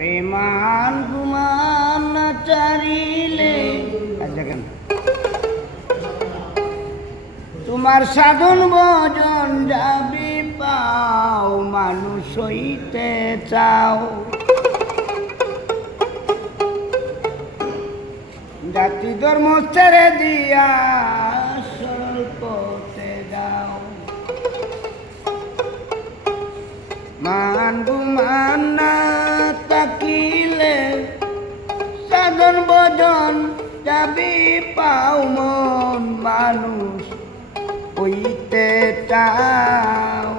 মান গুমান না চারিলে দেখেন তোমার সাধন ভজন যাবি পাও মানুষ হইতে চাও জাতি ধর্ম ছেড়ে দিয়া সরল পথে যাও মান গুমান না তাকিলে সাধন ভজন যাবি পাও মন মানুষ হইতে চাও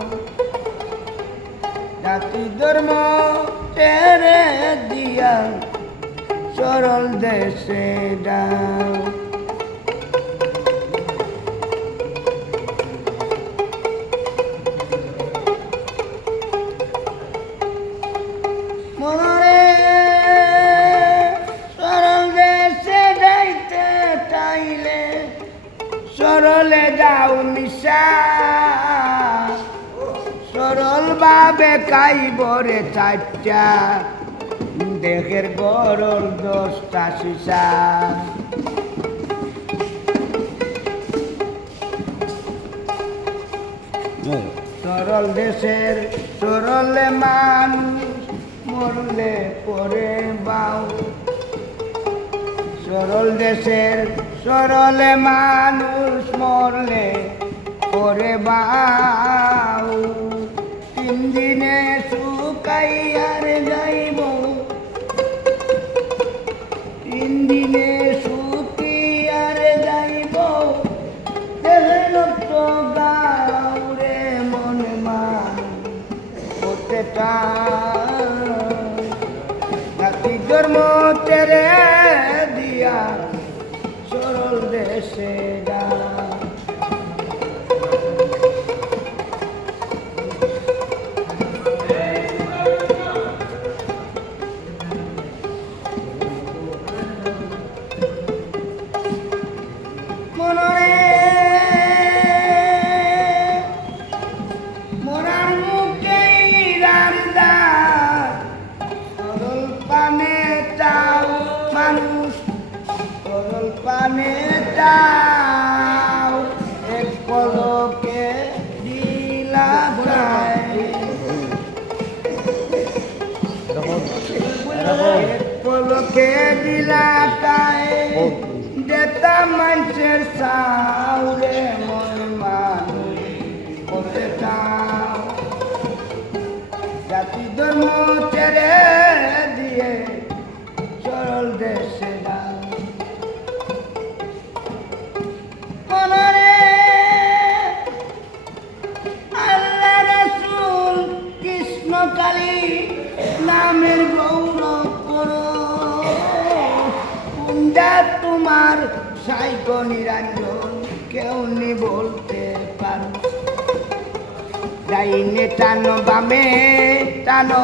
জাতি ধর্ম ছেড়ে দিয়া সরল দেশে যাও মনরে সরল দেশে যাইতে চাইলে সরলে যাও নিশা সরল ভাবে খাইবরে চারটা দেহের গরল 10টা শিশা সরল দেশের সরলে মানুষ মরলে পরে বাউ সরল দেশের সরলে মানুষ মরলে পরে বাউ 3 দিনে শুকাইয়ার যাইব 3 দিনে শুকিয়ার যাইব দেহে রক্ত গাউরে মনে মান হতে জাতি ধর্ম ছেড়ে দিয়া সরল দেশে যা পানে তাও এক পলকে দিলা এক পলকে দিলা দেতা মানুষের সাউরে মন মানুষ হতে চাও জাতি ধর্ম ছেড়ে দিয়ে সরল দেশে যাও আল্লাহ রাসূল কৃষ্ণ কালী নামের গৌরব করো কুঞ্জা তোমার সাইক নিরঞ্জন কেউ নি বলতে পারো ডাইনে টানো বামে টানো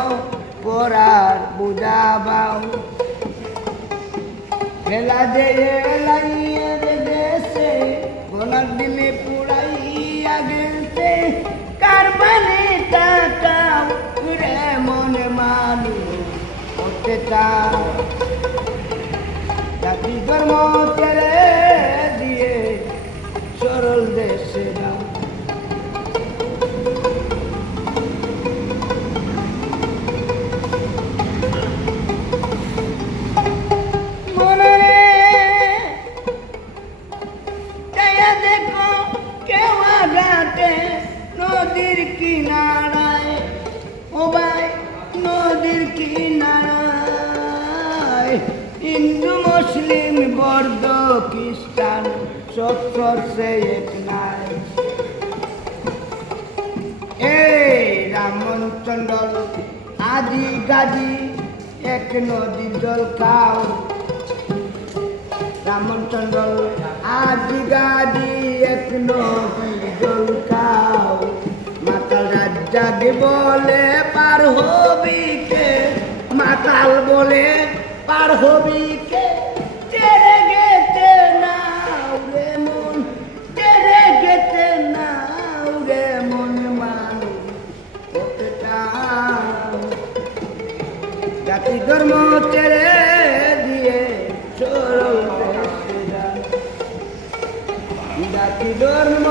পড়ার বুঝাবাও খেলা দিয়ে লাইয়ের দেশে গোনার দিনে পুরাইয়া গেছে কারবানে টাকাও রে মনে মানুষ হতে চাও জাতি ধর্ম ছেড়ে দিয়ে সরল দেশে যাও নদীর কিনারায় ও ভাই নদীর কিনারায় হিন্দু মুসলিম বৌদ্ধ খ্রিস্টান সব সে এক নাই এই রামচন্দ্র আদি গাদি এক নদীর জল খাও রামচন্দ্র আদি গাদি এক নদীর জল খাও মাতাল রাজ্জাকে বলে পার হবি কে মাতাল বলে পার হবি কে তেরে গেতে নাও রে মন তেরে গেতে নাও রে মন মানুষ জাতি ধর্ম ছেড়ে দিয়ে সরল দেশে যান। জাতি ধর্ম